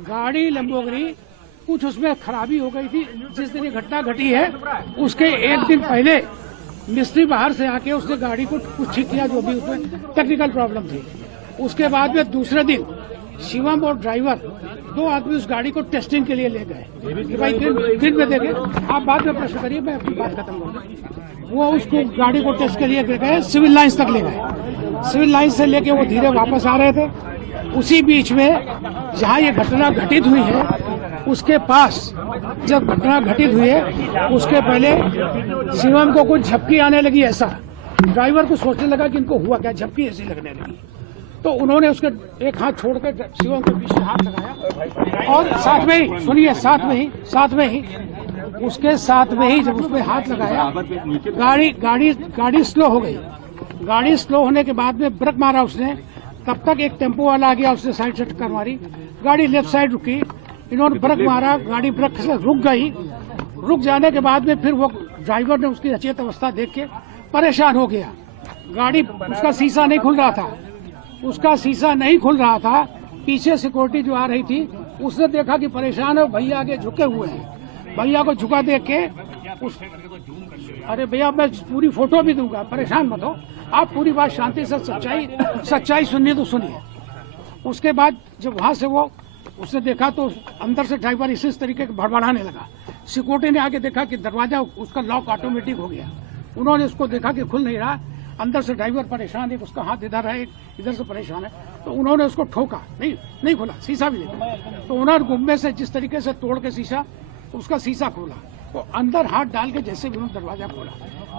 गाड़ी लंबोर्गिनी कुछ उसमें खराबी हो गई थी। जिस दिन ये घटना घटी है उसके एक दिन पहले मिस्त्री बाहर से आके उसने गाड़ी को कुछ ठीक किया, जो भी उसमें टेक्निकल प्रॉब्लम थी। उसके बाद में दूसरे दिन शिवम और ड्राइवर दो आदमी उस गाड़ी को टेस्टिंग के लिए ले गए कि भाई दिन में देंगे। आप बाद में प्रश्न करिए, मैं अपनी बात खत्म करूँगा। वो उसको गाड़ी को टेस्ट के लिए गए, सिविल लाइन्स तक ले गए। सिविल लाइन्स से लेके वो धीरे वापस आ रहे थे। उसी बीच में जहाँ ये घटना घटित हुई है उसके पास जब घटना घटित हुई है उसके पहले शिवम को कुछ झपकी आने लगी। ऐसा ड्राइवर को सोचने लगा कि इनको हुआ क्या, झपकी ऐसी लगने लगी। तो उन्होंने उसके एक हाथ छोड़कर शिवम के पीछे हाथ लगाया और साथ में ही सुनिए, साथ में ही उसके साथ में ही जब उसमें हाथ लगाया गाड़ी स्लो हो गई। गाड़ी स्लो होने के बाद में ब्रेक मारा उसने। तब तक एक टेम्पो वाला आ गया, उसने साइड से टक्कर मारी। गाड़ी लेफ्ट साइड रुकी, इन्होंने ब्रेक मारा, गाड़ी ब्रेक से रुक गई। रुक जाने के बाद में फिर वो ड्राइवर ने उसकी अचेत अवस्था देख के परेशान हो गया। गाड़ी उसका शीशा नहीं खुल रहा था। पीछे सिक्योरिटी जो आ रही थी उसने देखा कि परेशान है, भैया आगे झुके हुए हैं। भैया को झुका देख के अरे भैया मैं पूरी फोटो भी दूंगा, परेशान मत हो आप, पूरी बात शांति से सच्चाई सुनिए तो सुनिए। उसके बाद जब वहां से वो उसने देखा तो अंदर से ड्राइवर इसी तरीके से भड़बड़ाने लगा। सिक्योरिटी ने आके देखा कि दरवाजा उसका लॉक ऑटोमेटिक हो गया। उन्होंने उसको देखा कि खुल नहीं रहा। अंदर से ड्राइवर परेशान है, उसका हाथ इधर है, इधर से परेशान है। तो उन्होंने उसको ठोका, नहीं खुला, शीशा भी नहीं। तो उन्होंने गुम्बे से जिस तरीके से तोड़ के शीशा, उसका शीशा खोला। तो अंदर हाथ डाल के जैसे भी उन्होंने दरवाजा खोला,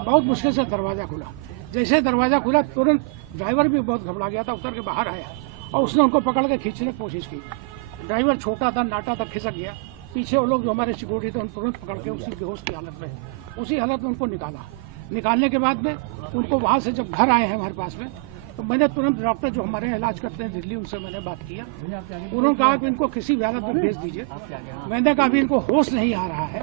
बहुत मुश्किल से दरवाजा खुला। जैसे दरवाजा खुला तुरंत ड्राइवर भी बहुत घबरा गया था, उतर के बाहर आया और उसने उनको पकड़ के खींचने की कोशिश की। ड्राइवर छोटा था, नाटा था, खिसक गया। पीछे वो लोग जो हमारे सिक्योरिटी थे उन तुरंत पकड़ के उसी बेहोश की हालत में, उसी हालत में उनको निकाला। निकालने के बाद में उनको वहाँ से जब घर आए हैं हमारे पास में, तो मैंने तुरंत डॉक्टर जो हमारे यहाँ इलाज करते हैं दिल्ली, उनसे मैंने बात किया। उन्होंने कहा कि इनको किसी भी हालत में भेज दीजिए। मैंने कहा अभी इनको होश नहीं आ रहा है।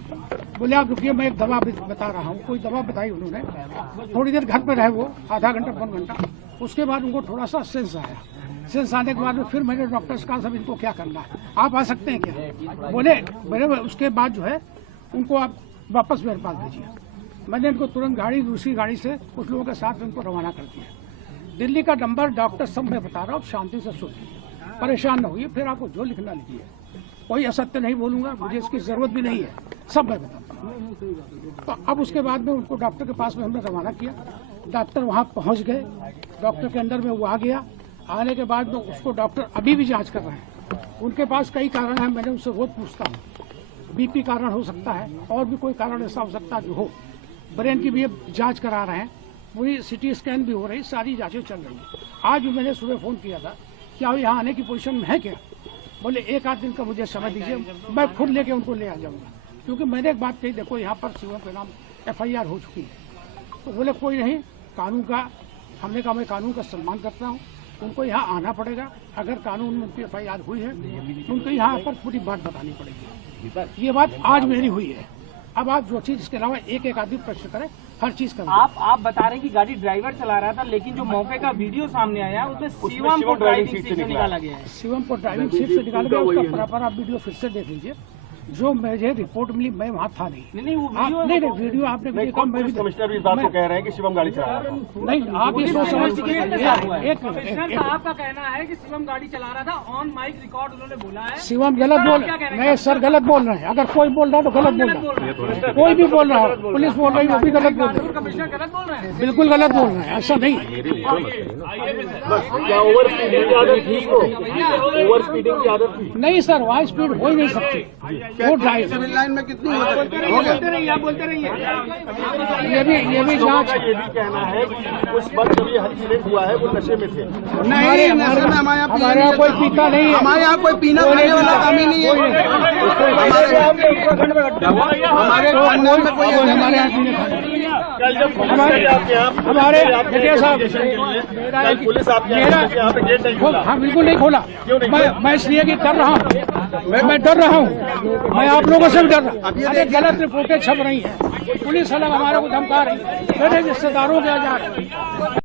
बोले आप रुकिए, मैं एक दवा बता रहा हूँ। कोई दवा बताई उन्होंने। थोड़ी देर घर पे रहे वो, आधा घंटा 1 घंटा। उसके बाद उनको थोड़ा सा सेंस आया। सेंस आने के बाद में फिर मैंने डॉक्टर से कहा सब इनको क्या करना है, आप आ सकते हैं क्या? बोले मेरे उसके बाद जो है उनको आप वापस मेरे पास भेजिए। मैंने इनको तुरंत दूसरी गाड़ी से कुछ लोगों के साथ इनको रवाना कर दिया। दिल्ली का नंबर डॉक्टर सब मैं बता रहा हूँ, शांति से सुनिए, परेशान न होइए। फिर आपको जो लिखना लिखिए, कोई असत्य नहीं बोलूंगा, मुझे इसकी जरूरत भी नहीं है, सब मैं बताता हूँ। तो अब उसके बाद में उनको डॉक्टर के पास में हमने रवाना किया। डॉक्टर वहाँ पहुँच गए, डॉक्टर के अंडर में वो आ गया। आने के बाद में उसको डॉक्टर अभी भी जांच कर रहे हैं। उनके पास कई कारण है, मैंने उनसे रोज पूछता हूँ। बीपी कारण हो सकता है, और भी कोई कारण ऐसा हो सकता है जो हो। ब्रेन की भी जांच करा रहे हैं, पूरी सिटी स्कैन भी हो रही, सारी जांचें चल रही हैं। आज भी मैंने सुबह फोन किया था, क्या वो यहाँ आने की पोजीशन में है क्या? बोले 1-8 दिन का मुझे समय दीजिए, मैं खुद लेके उनको ले आ जाऊँगा। क्योंकि मैंने एक बात कही, देखो यहाँ पर शिवम के नाम FIR हो चुकी है। तो बोले कोई नहीं, कानून का, हमने कहा मैं कानून का सम्मान करता हूँ, उनको यहाँ आना पड़ेगा। अगर कानून में उनकी FIR हुई है तो उनको यहाँ पर पूरी बात बतानी पड़ेगी। ये बात आज मेरी हुई है। अब आप जो चीज इसके अलावा एक आदमी प्रश्न करें, हर चीज करें। आप बता रहे हैं कि गाड़ी ड्राइवर चला रहा था, लेकिन जो मौके का वीडियो सामने आया उसमें शिवम को ड्राइविंग सीट से निकाला गया है। शिवम को ड्राइविंग सीट से निकाला गया, उसका प्रॉपर आप वीडियो फिर से देख लीजिए। जो मुझे रिपोर्ट मिली, मैं वहाँ था नहीं। वो वीडियो आपने कमिश्नर भी इस बात को कह रहे हैं कि शिवम गाड़ी चला रहा था। नहीं, आप ये सोच समझ आपका कहना है कि शिवम गाड़ी चला रहा था, ऑन माइक रिकॉर्ड उन्होंने बोला है। शिवम गलत बोल नहीं सर, गलत बोल रहे हैं। अगर कोई बोल रहा है तो गलत बोल रहा है, कोई भी बोल रहा है, पुलिस बोल रही है वो भी गलत बोल रही है। कमिश्नर गलत बोल रहे हैं, बिल्कुल गलत बोल रहे हैं, ऐसा नहीं। क्या ओवर स्पीडिंग की आदत थी? ओवर स्पीडिंग की आदत थी? नहीं सर, वहाँ स्पीड हो ही नहीं सकती। वो ड्राइवर लाइन में कितनी बोलते रहिए। ये भी जांच। ये भी कहना है कि उस वक्त जब ये एक्सीडेंट हुआ है वो नशे में थे। नहीं, हमारे यहाँ कोई पीता नहीं है, हमारे यहाँ कोई पीना खाने वाला काम ही नहीं है। हमारे खानदान में कोई हमारे देखिए साहब, पुलिस आपके यहाँ पे गेट नहीं खोला? हाँ बिल्कुल नहीं खोला। मैं इसलिए कि डर रहा हूँ, मैं डर रहा हूँ, मैं आप लोगों से भी डर रहा हूँ। अरे गलत रिपोर्टें छप रही हैं, पुलिस अलग हमारे को धमका रही है, मेरे रिश्तेदारों के जा रहे हैं।